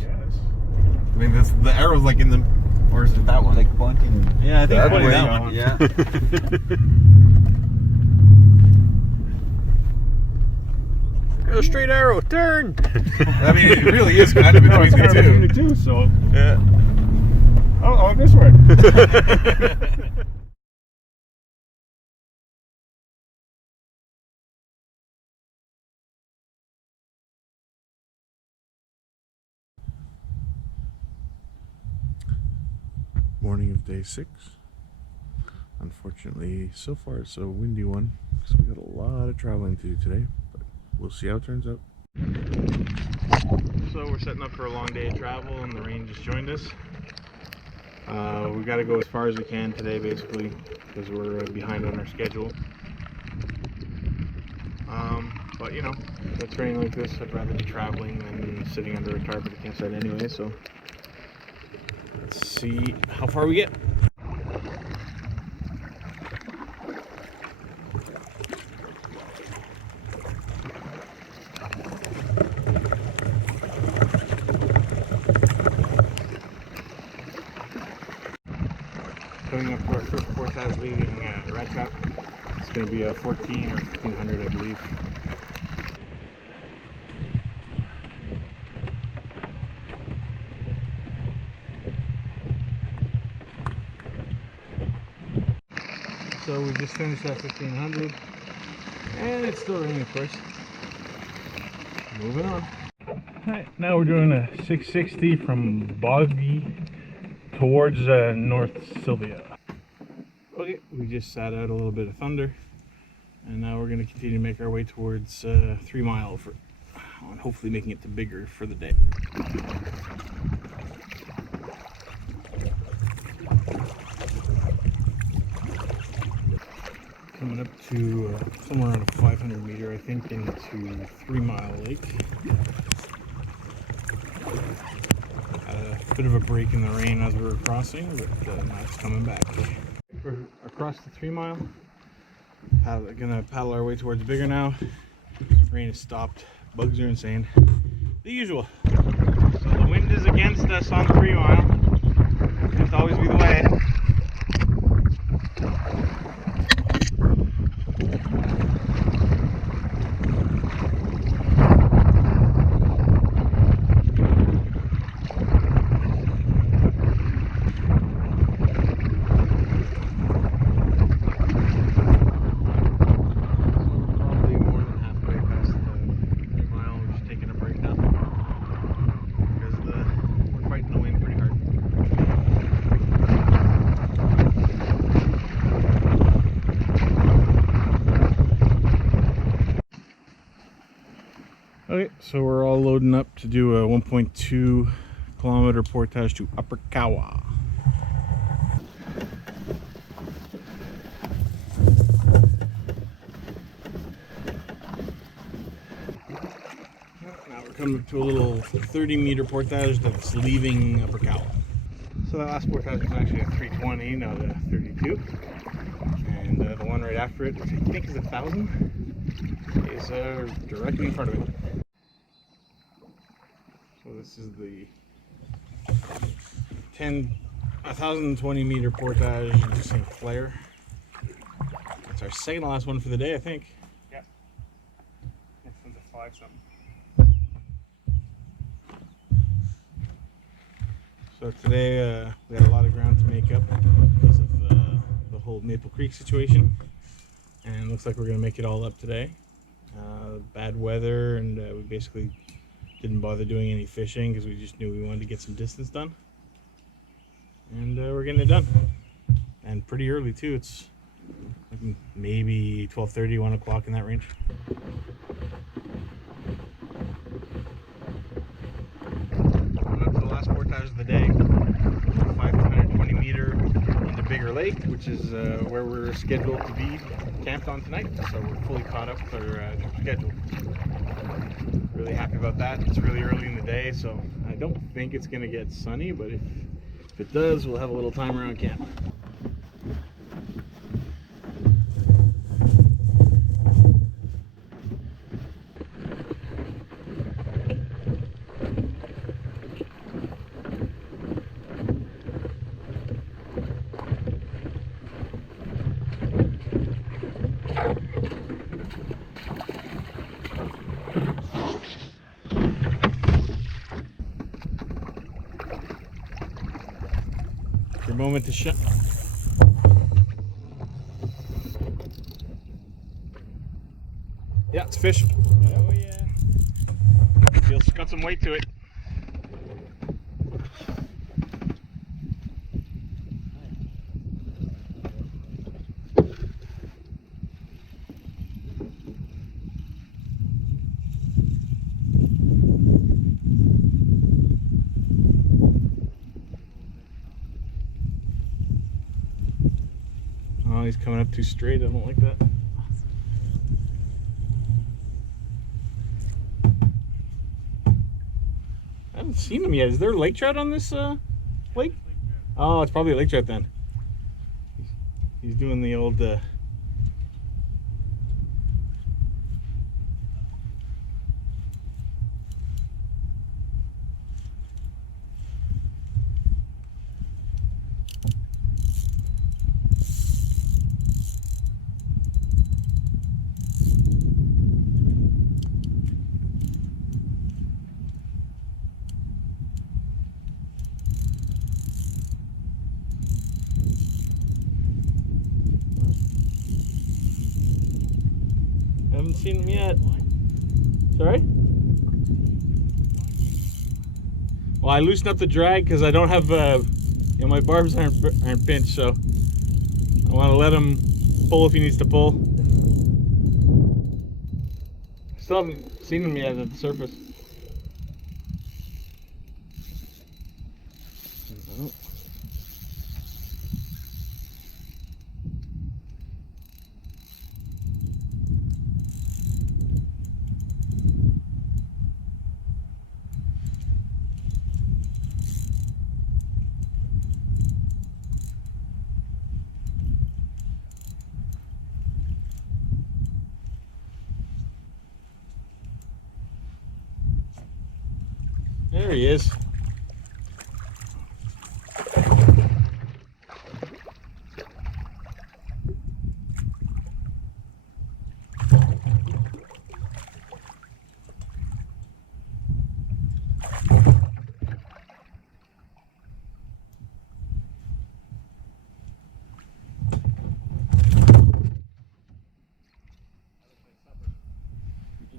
guess. I mean, the arrow's like in the, or is it that one? Like pointing. Yeah, I think it's pointing way, that one. Yeah. A straight arrow, turn! I mean, it really is kind of between the two. So. Yeah. Oh, this way. Morning of day 6. Unfortunately, so far it's a windy one, so we got a lot of traveling to do today, but we'll see how it turns out. So we're setting up for a long day of travel, and the rain just joined us. We got to go as far as we can today, basically, because we're behind on our schedule. But you know, if it's raining like this, I'd rather be traveling than sitting under a tarp at a campsite anyway. So let's see how far we get. Coming up to our first portage leaving Red Trap. It's going to be a 14 or 1500, I believe. So we just finished that 1500, and it's still raining, of course. Moving on. Alright, now we're doing a 660 from Boggy towards North Sylvia. Okay, we just sat out a little bit of thunder, and now we're going to continue to make our way towards 3 Mile for, and hopefully making it to Bigger for the day. Coming up to somewhere around a 500 meter, I think, into 3 Mile Lake. A bit of a break in the rain as we were crossing, but now it's coming back. We're across the 3 Mile. Gonna paddle our way towards Bigger now. Rain has stopped. Bugs are insane. The usual. So the wind is against us on 3 Mile. It has to always be the way. Okay, so we're all loading up to do a 1.2 kilometer portage to Upper Kawa. Now we're coming to a little 30-meter portage that's leaving Upper Kawa. So that last portage was actually a 320, not a 32. And the one right after it, which I think is 1,000, is directly in front of it. So this is the 1,020 meter portage to St. Clair. It's our second to last one for the day, I think. Yeah. It's into 5 something. So today we had a lot of ground to make up because of the whole Maple Creek situation, and it looks like we're going to make it all up today. Bad weather, and we basically didn't bother doing any fishing because we just knew we wanted to get some distance done, and we're getting it done, and pretty early too. It's maybe 12:30, 1 o'clock in that range. Coming up to the last portage of the day, 520 meter into Bigger Lake, which is where we're scheduled to be camped on tonight. So we're fully caught up with our schedule. Really happy about that. It's really early in the day, so I don't think it's going to get sunny, but if it does, we'll have a little time around camp. Your moment to shine. Yeah, it's fish. Oh yeah. Feels got some weight to it. Oh, he's coming up too straight. I don't like that. I haven't seen him yet. Is there lake trout on this lake? Oh, it's probably a lake trout then. He's doing the old haven't seen him yet. Sorry? Well, I loosened up the drag because I don't have, you know, my barbs aren't pinched, so I want to let him pull if he needs to pull. Still haven't seen him yet at the surface. There he is.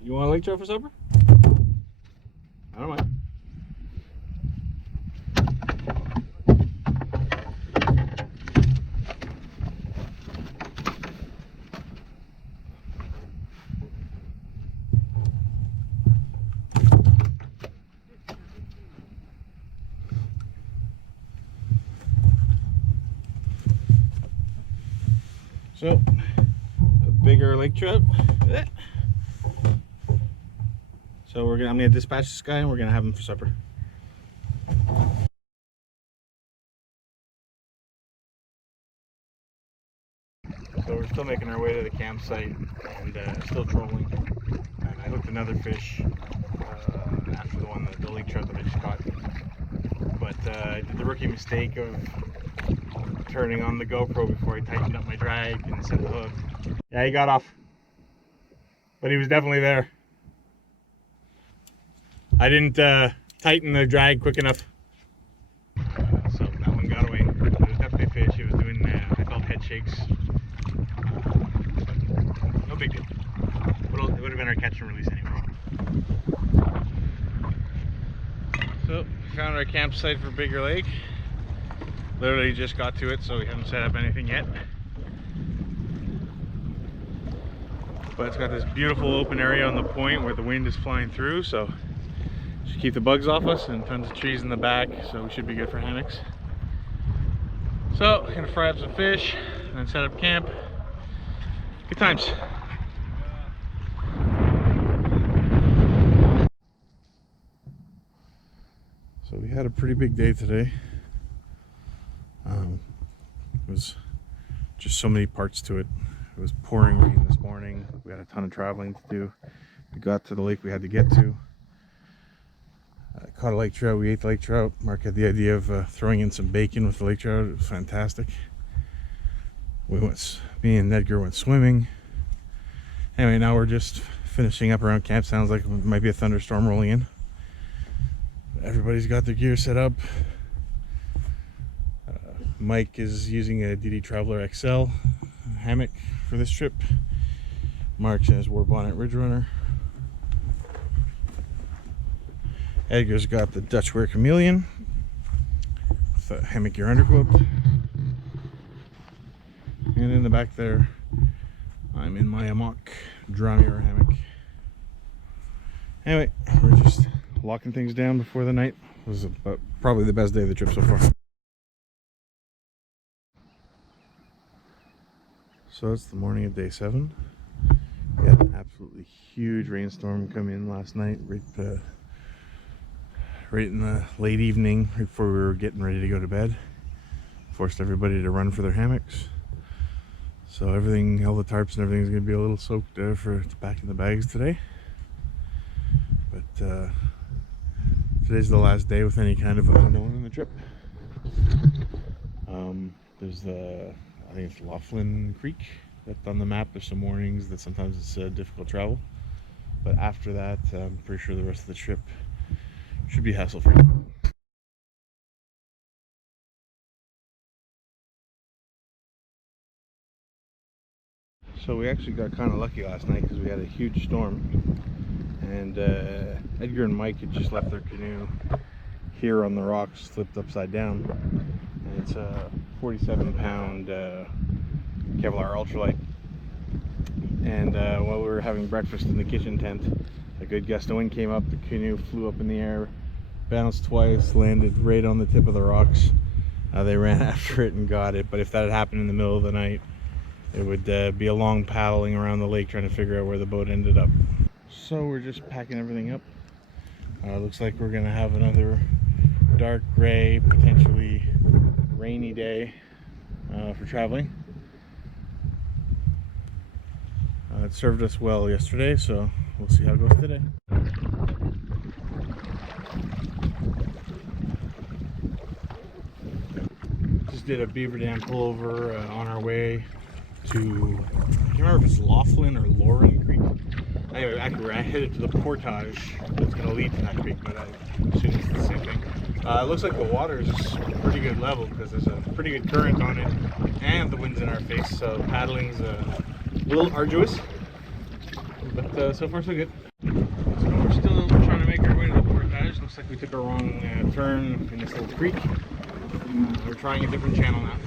You want a lake trout for supper? I don't mind. So, a bigger lake trout. So I'm gonna dispatch this guy and we're gonna have him for supper. So we're still making our way to the campsite and still trolling. And I hooked another fish after the lake trout that I just caught. But I did the rookie mistake of turning on the GoPro before I tightened up my drag and set the hook. Yeah, he got off, but he was definitely there. I didn't tighten the drag quick enough, so that one got away. It was definitely a fish. It was doing, I felt head shakes. No big deal. It would have been our catch and release anyway. So, we found our campsite for Bigger Lake. Literally just got to it, so we haven't set up anything yet. But it's got this beautiful open area on the point where the wind is flying through, so should keep the bugs off us, and tons of trees in the back, so we should be good for hammocks. So, gonna fry up some fish and then set up camp. Good times. So we had a pretty big day today. It was just so many parts to it. It was pouring rain this morning. We had a ton of traveling to do. We got to the lake we had to get to. I caught a lake trout. We ate the lake trout. Marc had the idea of throwing in some bacon with the lake trout. It was fantastic. Me and Edgar went swimming. Anyway, now we're just finishing up around camp. Sounds like it might be a thunderstorm rolling in. Everybody's got their gear set up. Mike is using a DD Traveler XL hammock for this trip. Marc's in his War Bonnet Ridge Runner. Edgar's got the Dutch Wear Chameleon with a hammock gear underquilt. And in the back there, I'm in my hammock drum mirror hammock. Anyway, we're just locking things down before the night. This is probably the best day of the trip so far. So it's the morning of day 7. We had an absolutely huge rainstorm come in last night, right in the late evening, right before we were getting ready to go to bed. Forced everybody to run for their hammocks. So everything, all the tarps and everything is going to be a little soaked for back in the bags today. But today's the last day with any kind of unknown in the trip. There's I think it's Laughlin Creek that's on the map. There's some warnings that sometimes it's difficult travel. But after that, I'm pretty sure the rest of the trip should be hassle-free. So we actually got kind of lucky last night because we had a huge storm, and Edgar and Mike had just left their canoe here on the rocks, flipped upside down, and it's a 47-pound Kevlar ultralight. And while we were having breakfast in the kitchen tent, a good gust of wind came up, the canoe flew up in the air, bounced twice, landed right on the tip of the rocks. They ran after it and got it, but if that had happened in the middle of the night, it would be a long paddling around the lake trying to figure out where the boat ended up. So we're just packing everything up. Looks like we're gonna have another dark gray, potentially rainy day for traveling. It served us well yesterday, so we'll see how it goes today. Just did a beaver dam pullover on our way to, I can't remember if it's Laughlin or Lauren Creek. Anyway, actually, I headed to the portage that's going to lead to that creek, but I assume it's the same thing. It looks like the water is pretty good level because there's a pretty good current on it, and the wind's in our face, so paddling's a little arduous, but so far so good. So we're still trying to make our way to the portage. Looks like we took a wrong turn in this little creek. We're trying a different channel now.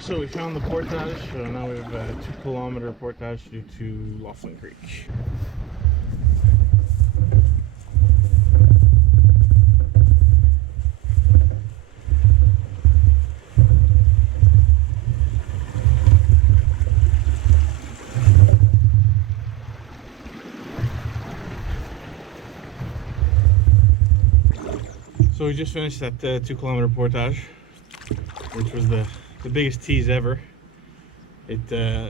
So we found the portage, so now we have a 2-kilometer portage due to Laughlin Creek. So we just finished that 2-kilometer portage, which was the biggest tease ever. It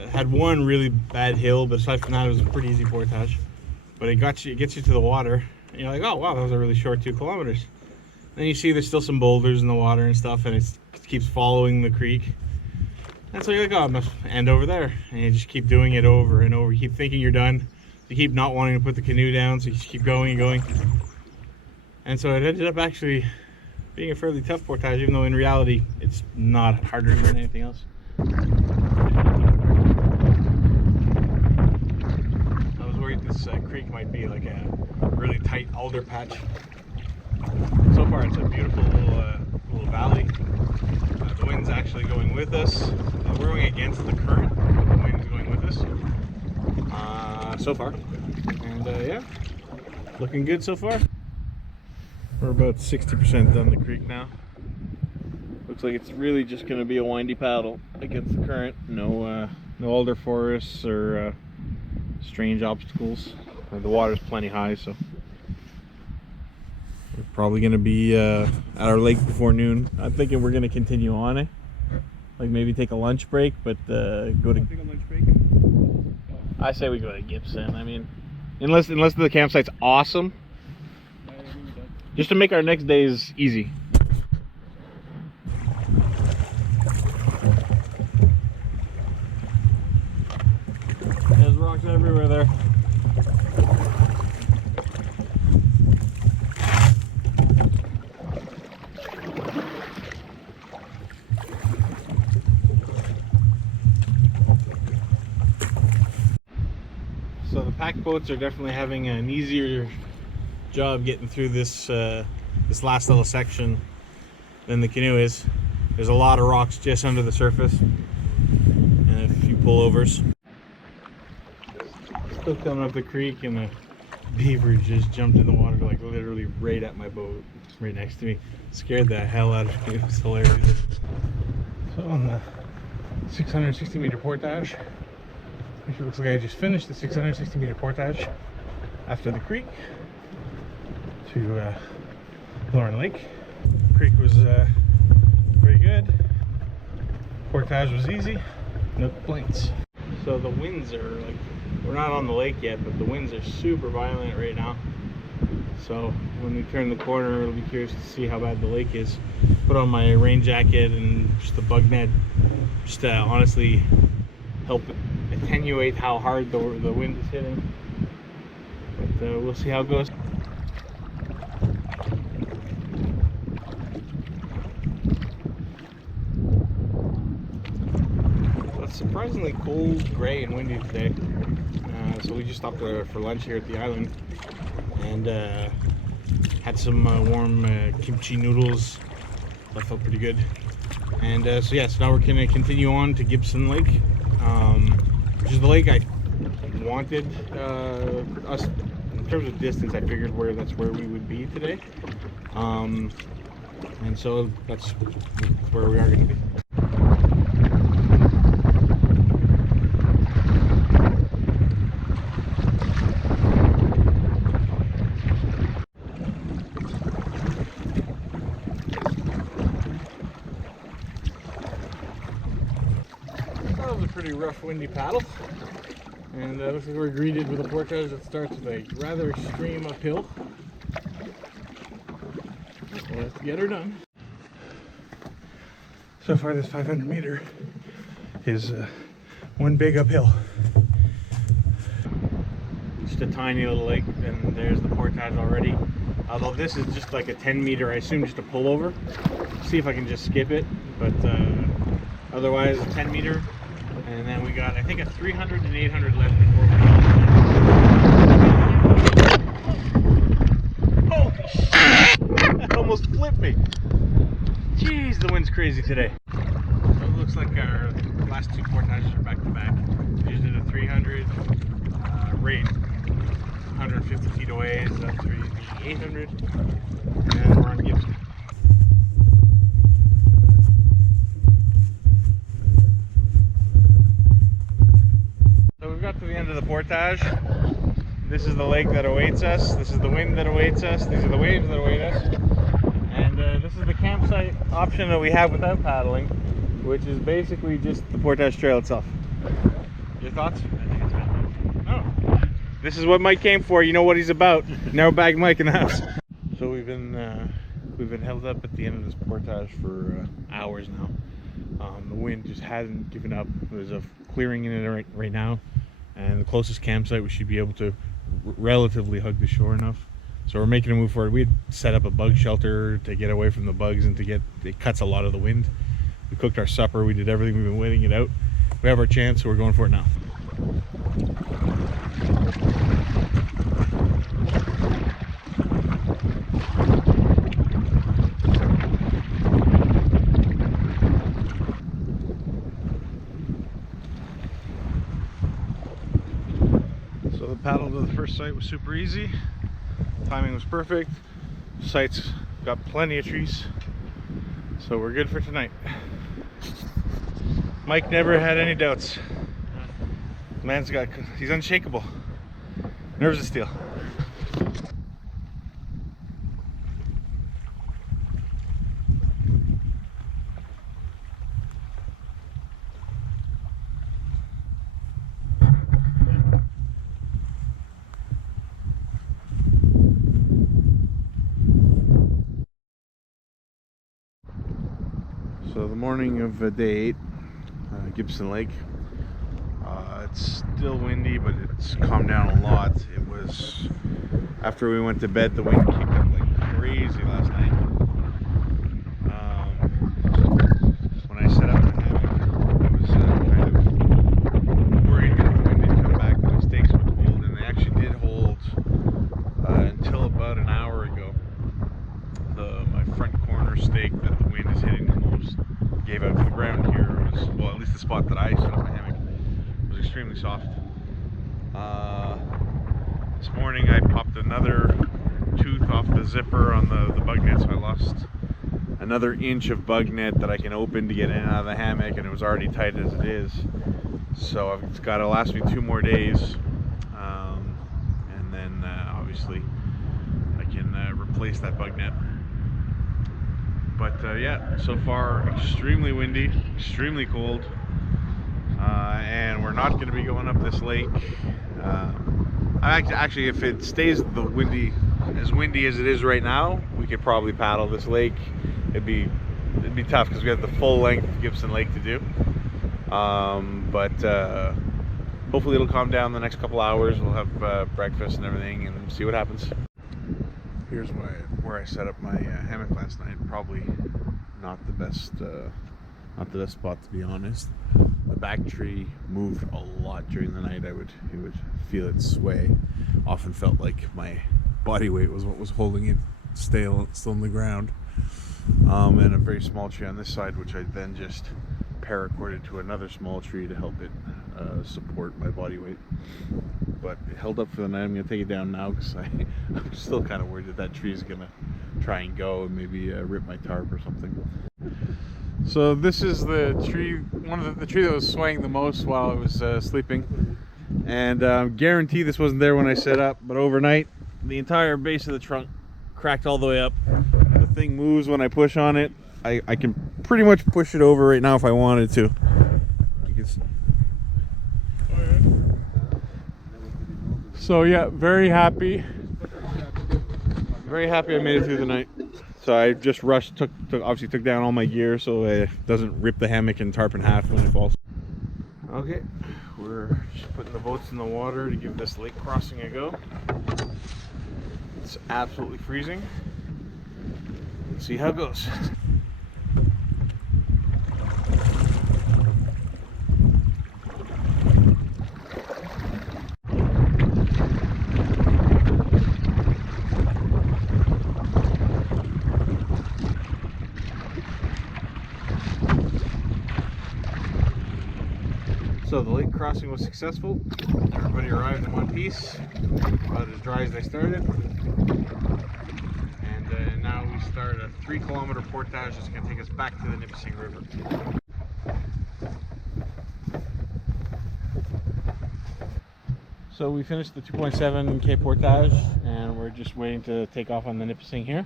had one really bad hill, but aside from that, it was a pretty easy portage. But it gets you to the water, and you're like, oh wow, that was a really short 2 kilometers. Then you see there's still some boulders in the water and stuff, and it keeps following the creek. And so you're like, oh, it must end over there. And you just keep doing it over and over. You keep thinking you're done. You keep not wanting to put the canoe down, so you just keep going and going. And so it ended up actually being a fairly tough portage, even though in reality it's not harder than anything else. I was worried this creek might be like a really tight alder patch. So far it's a beautiful little valley. The wind's actually going with us. We're going against the current, but the wind is going with us so far. And yeah, looking good so far. We're about 60% down the creek now. Looks like it's really just going to be a windy paddle against the current. No alder forests or strange obstacles. The water's plenty high, so we're probably going to be at our lake before noon. I'm thinking we're going to continue on it. Like maybe take a lunch break, but go to. Take a lunch break. I say we go to Gibson. I mean, unless the campsite's awesome. Just to make our next days easy. pack boats are definitely having an easier job getting through this this last little section than the canoe is. There's a lot of rocks just under the surface and a few pullovers. Still coming up the creek, and a beaver just jumped in the water, like literally right at my boat, right next to me. Scared the hell out of me. It was hilarious. So on the 660 meter portage, it looks like I just finished the 660 meter portage after the creek to Lauren Lake. Creek was pretty good. Portage was easy, no complaints. So the winds are like, we're not on the lake yet, but the winds are super violent right now. So when we turn the corner, it'll be curious to see how bad the lake is. Put on my rain jacket and just the bug net, just to honestly help attenuate how hard the wind is hitting. But we'll see how it goes. So it's surprisingly cold, gray, and windy today. So we just stopped for lunch here at the island and had some warm kimchi noodles. That felt pretty good. And so yeah, so now we're gonna continue on to Gibson Lake, which is the lake I wanted for us. In terms of distance, I figured that's where we would be today. And so that's where we are gonna be. Pretty rough windy paddle, and looks like we're greeted with a portage that starts with a rather extreme uphill. We'll have to get her done. So far this 500 meter is one big uphill. Just a tiny little lake, and there's the portage already. Although this is just like a 10 meter, I assume just a pullover. See if I can just skip it, but otherwise a 10 meter. And then we got, I think, a 300 and 800 left before we holy shit! That almost flipped me. Jeez, the wind's crazy today. So it looks like our last two portages are back to back. We just did a 300 rate, 150 feet away, so that's the 800, and we're on Gibson. We got to the end of the portage. This is the lake that awaits us. This is the wind that awaits us. These are the waves that await us. And this is the campsite option that we have without paddling, which is basically just the portage trail itself. Your thoughts? I think it's fantastic. Oh, this is what Mike came for. You know what he's about. Narrow bag Mike in the house. So we've been held up at the end of this portage for hours now. The wind just hasn't given up. There's a clearing in it right now, and the closest campsite we should be able to relatively hug the shore enough. So we're making a move forward. We had set up a bug shelter to get away from the bugs and it cuts a lot of the wind. We cooked our supper. We did everything. We've been waiting it out. We have our chance, so we're going for it now. So the paddle to the first site was super easy. Timing was perfect. Site's got plenty of trees. So we're good for tonight. Mike never had any doubts. He's unshakable. Nerves of steel. So the morning of day 8, Gibson Lake. It's still windy, but it's calmed down a lot. It was, after we went to bed, the wind kicked up like crazy last night. When I set up the hammock, I was kind of worried that the wind didn't come back, the stakes were cold, and they actually gave out. The ground here was, well, at least the spot that I set up my hammock was extremely soft. This morning I popped another tooth off the zipper on the bug net, so I lost another inch of bug net that I can open to get in and out of the hammock, and it was already tight as it is. So it's got to last me 2 more days, and then obviously I can replace that bug net. But yeah, so far extremely windy, extremely cold, and we're not going to be going up this lake. Actually, if it stays as windy as it is right now, we could probably paddle this lake. It'd be tough because we have the full length of Gibson Lake to do. But hopefully it'll calm down the next couple hours. We'll have breakfast and everything and see what happens. Here's where I set up my hammock last night. Probably not the best spot, to be honest. The back tree moved a lot during the night. You would feel it sway. Often felt like my body weight was what was holding it still in the ground. And a very small tree on this side, which I then just paracorded to another small tree to help it support my body weight. But it held up for the night. I'm going to take it down now because I'm still kind of worried that tree is going to try and go and maybe rip my tarp or something. So this is the tree, the tree that was swaying the most while I was sleeping. And guarantee this wasn't there when I set up, but overnight the entire base of the trunk cracked all the way up. The thing moves when I push on it. I can pretty much push it over right now if I wanted to. So yeah, very happy I made it through the night. So I just rushed, obviously took down all my gear so it doesn't rip the hammock and tarp in half when it falls. Okay, we're just putting the boats in the water to give this lake crossing a go. It's absolutely freezing. Let's see how it goes. So the lake crossing was successful. Everybody arrived in one piece, about as dry as they started. And now we start a 3-kilometer portage that's going to take us back to the Nipissing River. So we finished the 2.7K portage and we're just waiting to take off on the Nipissing here.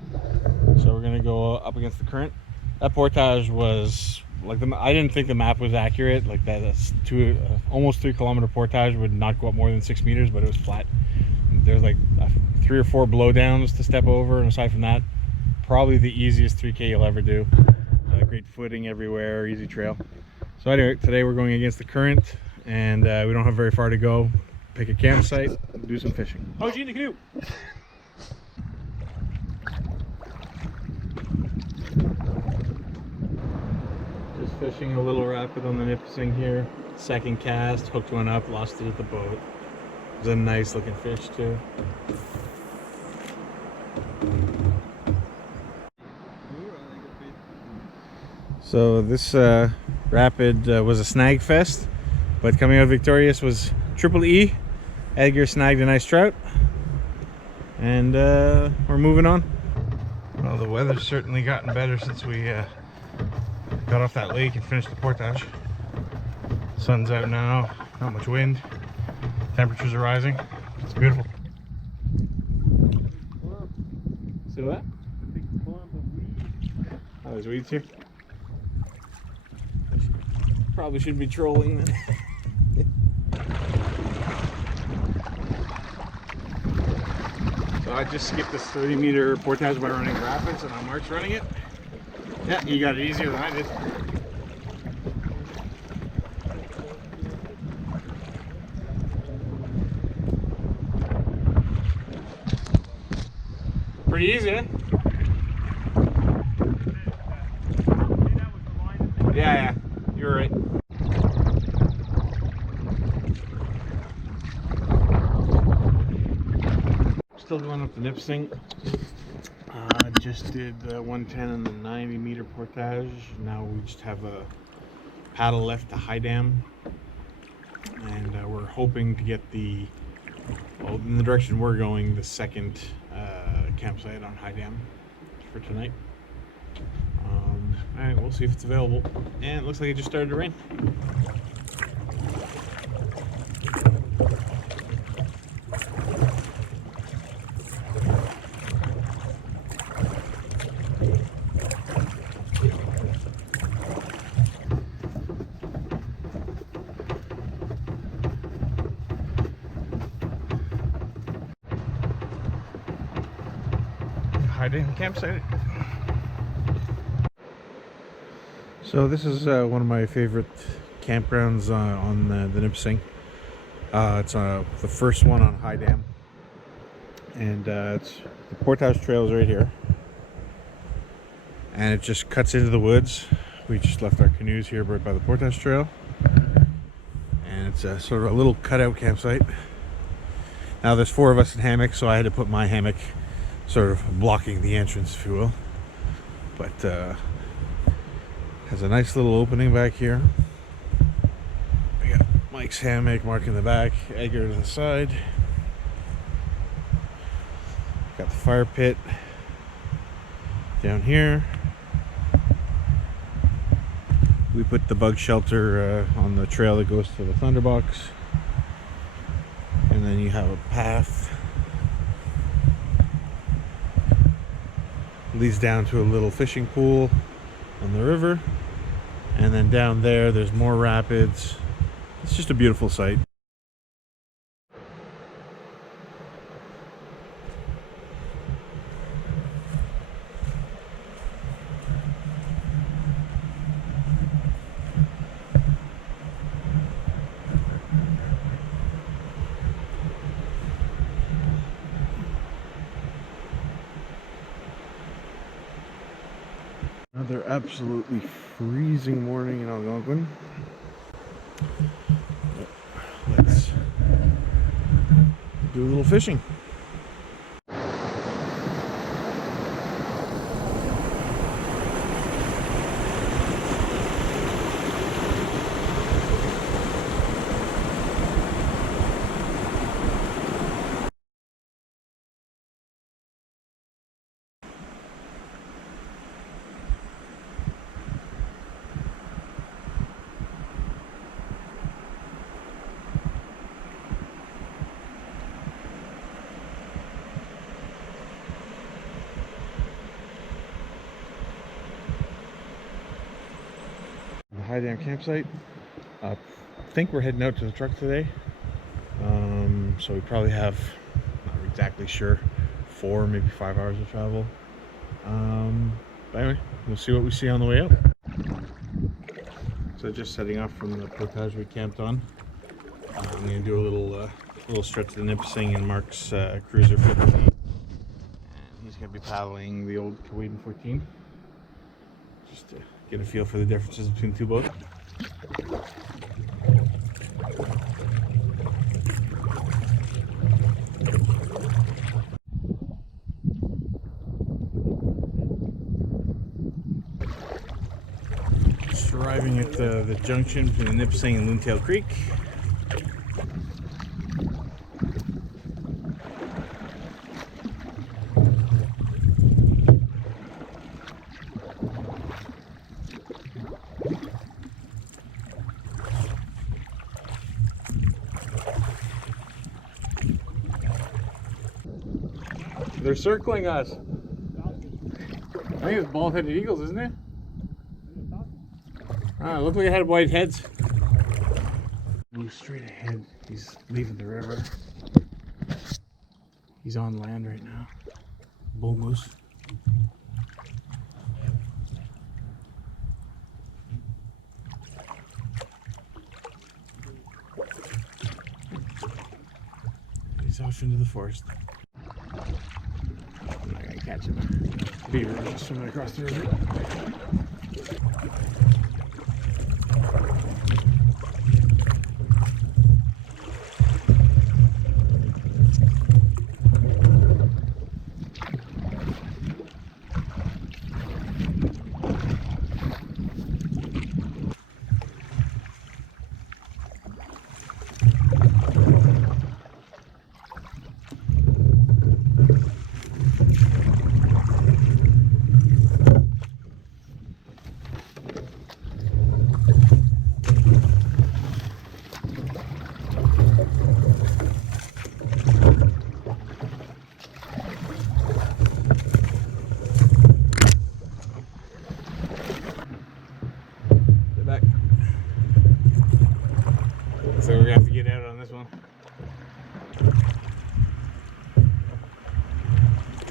So we're going to go up against the current. That portage was like I didn't think the map was accurate. Like that's almost 3-kilometer portage would not go up more than 6 meters, but it was flat. There's like 3 or 4 blowdowns to step over, and aside from that, probably the easiest 3K you'll ever do. Great footing everywhere, easy trail. So anyway, today we're going against the current, and we don't have very far to go. Pick a campsite, do some fishing. Oh, gee, in the canoe. Just fishing a little rapid on the Nipissing here. Second cast, hooked one up, lost it at the boat. It was a nice looking fish too. So this rapid was a snag fest, but coming out victorious was Triple E. Edgar snagged a nice trout, and we're moving on. Well, the weather's certainly gotten better since we got off that lake and finished the portage. Sun's out now, not much wind, temperatures are rising. It's beautiful. See that? Oh, there's weeds here. Probably should be trolling then. So I just skipped this 30-meter portage by running rapids, and now Marc's running it. Yeah, you got it easier than I did. Pretty easy, eh? Yeah, you're right. Still going up the Nipissing. Just did the 110 and the 90 meter portage. Now we just have a paddle left to High Dam, and we're hoping to get well, in the direction we're going, the second campsite on High Dam for tonight. Alright, we'll see if it's available. And it looks like it just started to rain. High Dam campsite. So this is one of my favorite campgrounds on the Nipissing. It's the first one on High Dam, and it's the Portage Trail is right here, and it just cuts into the woods. We just left our canoes here right by the Portage Trail, and it's a sort of a little cutout campsite. Now there's 4 of us in hammocks, so I had to put my hammock sort of blocking the entrance, if you will, but has a nice little opening back here. We got Mike's hammock, Marc in the back, Edgar to the side. Got the fire pit down here. We put the bug shelter on the trail that goes to the Thunderbox, and then you have a path leads down to a little fishing pool on the river, and then down there's more rapids. It's just a beautiful sight. Another absolutely freezing morning in Algonquin. Let's do a little fishing. High Dam campsite. I think we're heading out to the truck today, so we probably have, not exactly sure, 4 maybe 5 hours of travel, but anyway, we'll see what we see on the way out. So just setting off from the portage we camped on. I'm going to do a little stretch to the Nipissing in Marc's cruiser 50, and he's going to be paddling the old Canoe 14, just to get a feel for the differences between the two boats. Just arriving at the junction between the Nipissing and Loontail Creek. They're circling us. I think it's bald-headed eagles, isn't it? Ah, look like it had white heads. Move straight ahead. He's leaving the river. He's on land right now. Bull moose. He's off into the forest. I'm not gonna catch him. Beaver just swimming across the river. back. So we're gonna have to get out on this one.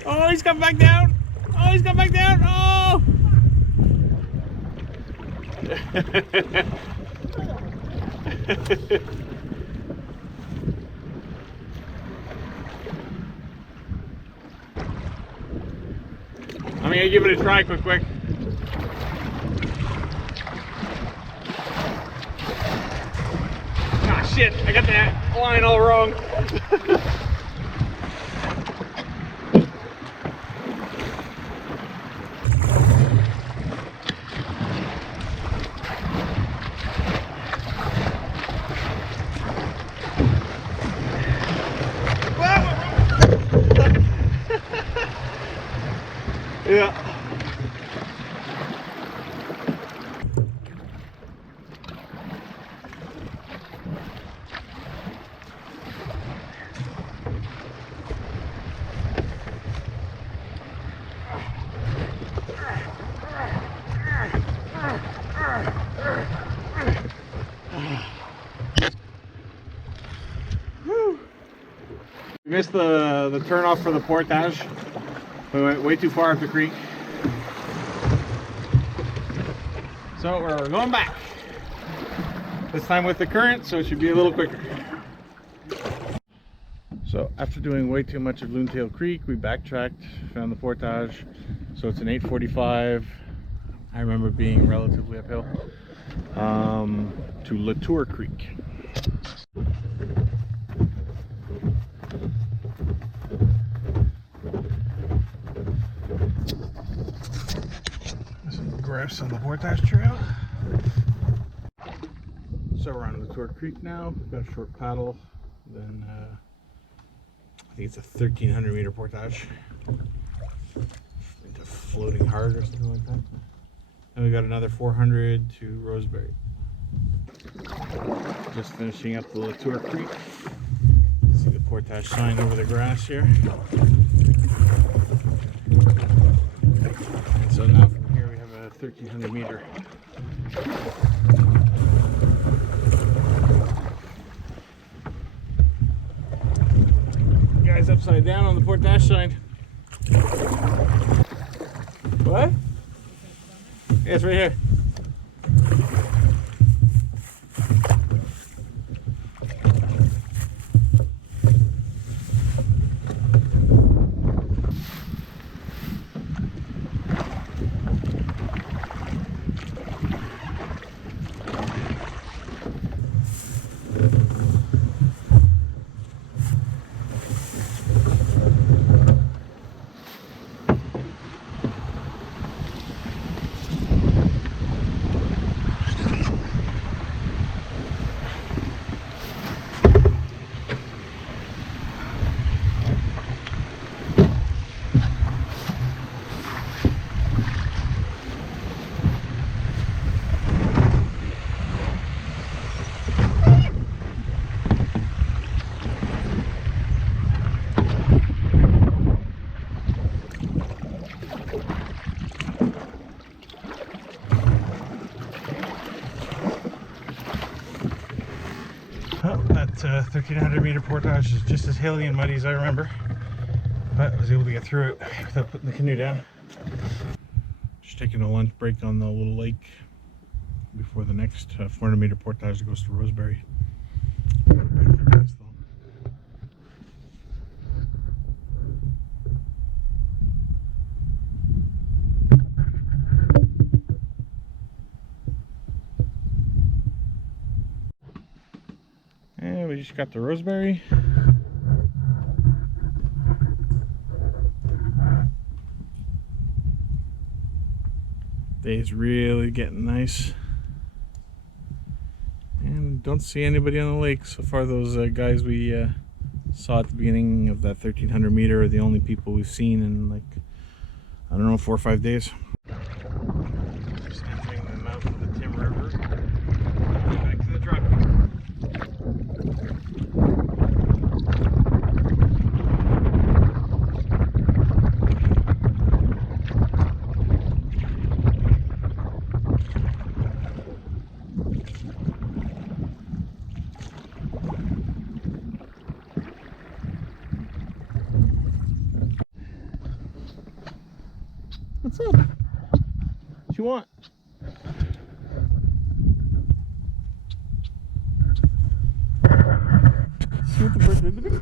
Oh, he's come back down! Oh, he's come back down! Oh! I'm gonna give it a try quick. Ah, shit, I got that line all wrong. Yeah. We missed the turn off for the portage. We went way too far up the creek. So we're going back. This time with the current, so it should be a little quicker. So after doing way too much of Loontail Creek, we backtracked, found the portage. So it's an 8:45. I remember it being relatively uphill to Latour Creek. Some grass on the portage trail. So we're on Latour Creek now. We've got a short paddle. Then I think it's a 1,300 meter portage. Into Floating Hard or something like that. And we got another 400 to Roseberry. just finishing up the Latour Creek. See the portage sign over the grass here. And so now from here we have a 1,300 meter. Guy's upside down on the portage sign. What? Yeah, it's right here. Well, that 1,300 meter portage is just as hilly and muddy as I remember, but I was able to get through it without putting the canoe down. Just taking a lunch break on the little lake before the next 400 meter portage that goes to Roseberry. And we just got the Roseberry. Day's really getting nice. And don't see anybody on the lake. So far those guys we saw at the beginning of that 1,300 meter are the only people we've seen in like, I don't know, 4 or 5 days. Just entering the mouth of the Tim River. Back to the truck. What's up? What you want? See what the bird did to me?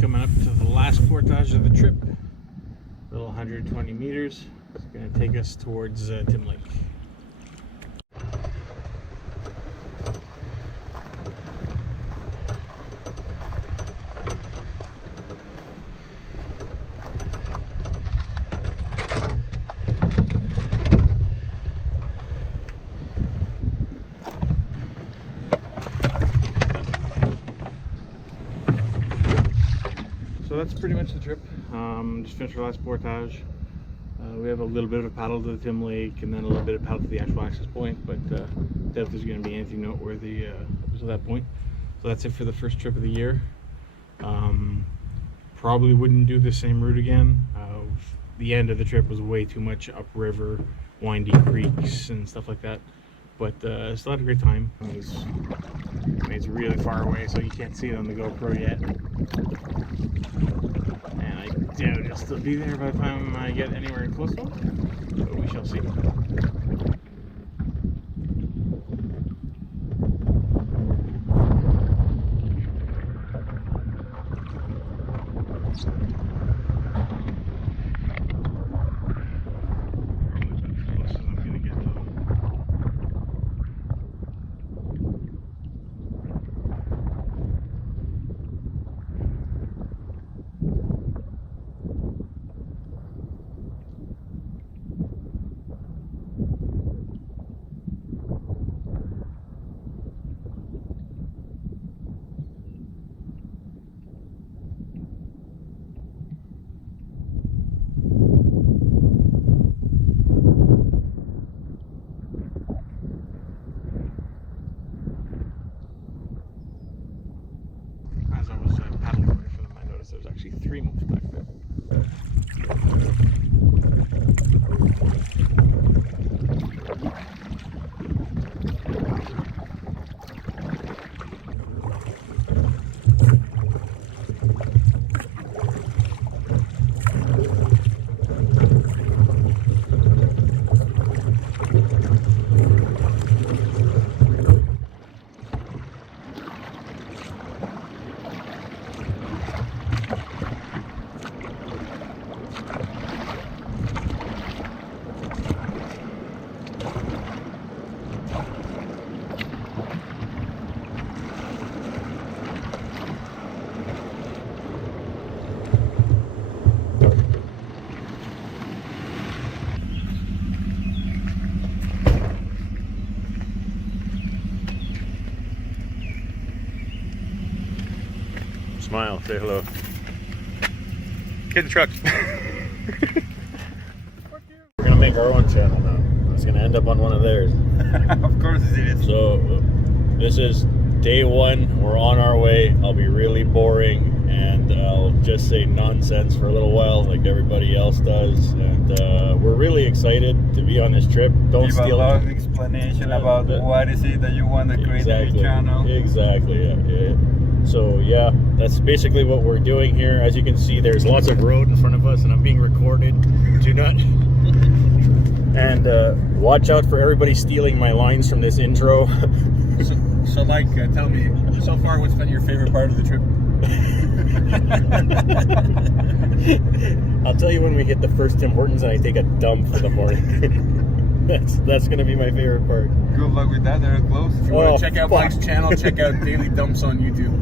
Coming up to the last portage of the trip, a little 120 meters. It's going to take us towards Tim Lake. So that's pretty much the trip. Just finished our last portage. We have a little bit of a paddle to the Tim Lake and then a little bit of paddle to the actual access point, but doubt there's going to be anything noteworthy up to that point. So that's it for the first trip of the year. Probably wouldn't do the same route again. The end of the trip was way too much upriver, windy creeks and stuff like that. But still had a great time. It's really far away, so you can't see it on the GoPro yet. And I doubt it'll still be there by the time I get anywhere close to it. But we shall see. Smile, say hello. Get in the truck. We're gonna make our own channel now. It's gonna end up on one of theirs. Of course it is. So this is day one. We're on our way. I'll be really boring and I'll just say nonsense for a little while like everybody else does. And we're really excited to be on this trip. Don't Give steal a lot of explanation about that- what is it that you want to create a new channel. Exactly. Yeah. So yeah, that's basically what we're doing here. As you can see, there's lots of road in front of us and I'm being recorded. Do not. And watch out for everybody stealing my lines from this intro. So Mike, tell me, so far what's been your favorite part of the trip? I'll tell you when we hit the first Tim Hortons and I take a dump for the morning. That's gonna be my favorite part. Good luck with that, they're close. If you want Oh, to check out fuck. Mike's channel, check out Daily Dumps on YouTube.